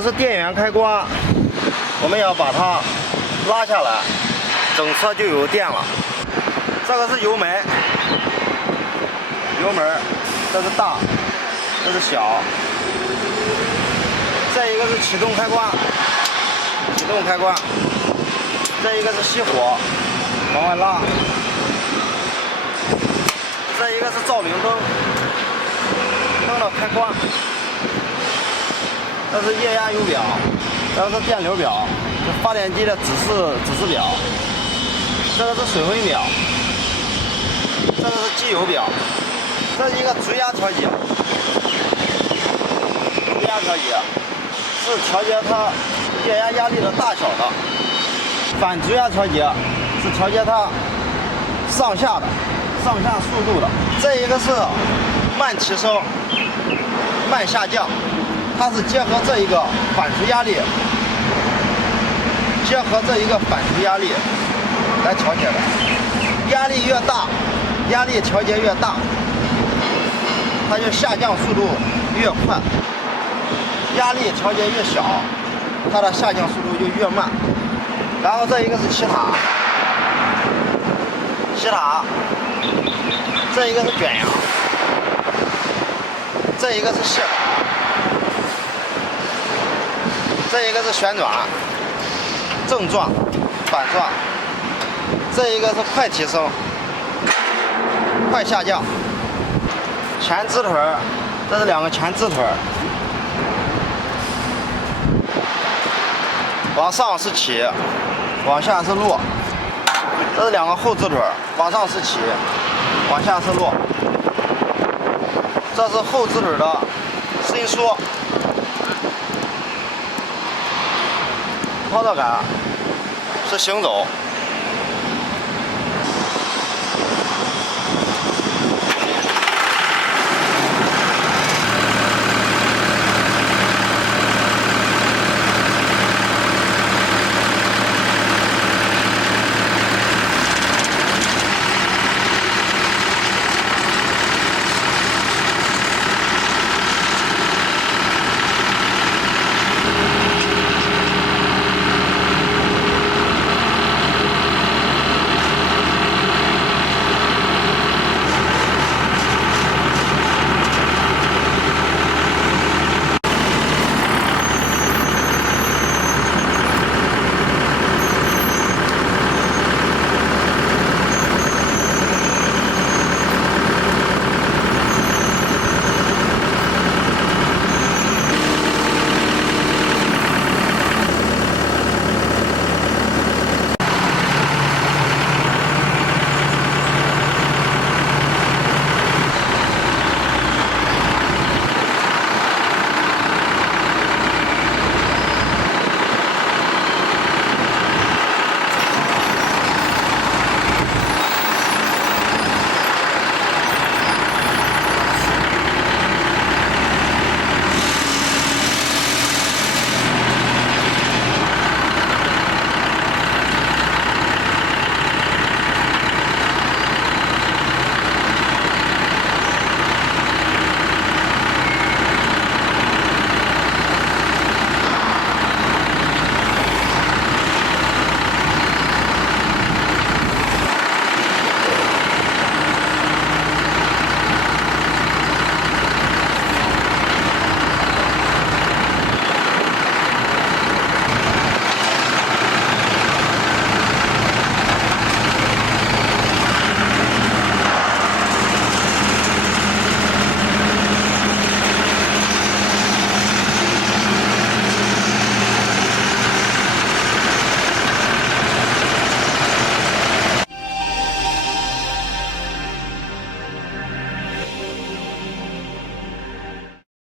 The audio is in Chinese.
个是电源开关，我们要把它拉下来，整车就有电了。这个是油门，这是大，这是小。这一个是启动开关，这一个是熄火，往外拉。这一个是照明灯，灯的开关。这是液压油表，这个是电流表，这发电机的指示表。这个是水温表，这个是机油表，这是一个足压调节。是调节它液压压力的大小的，反足压调节是调节它上下速度的。这一个是慢提升、慢下降，它是结合这一个反足压力来调节的。压力越大，压力调节越大，它就下降速度越快。压力调节越小，它的下降速度就越慢。然后这一个是气塔，这一个是卷扬，这一个是卸档，这一个是旋转、正转、反转，这一个是快提升、快下降。前支腿，这是两个前支腿。往上是起，往下是落。这是两个后支腿，往上是起，往下是落。这是后支腿的伸缩。操作杆是行走，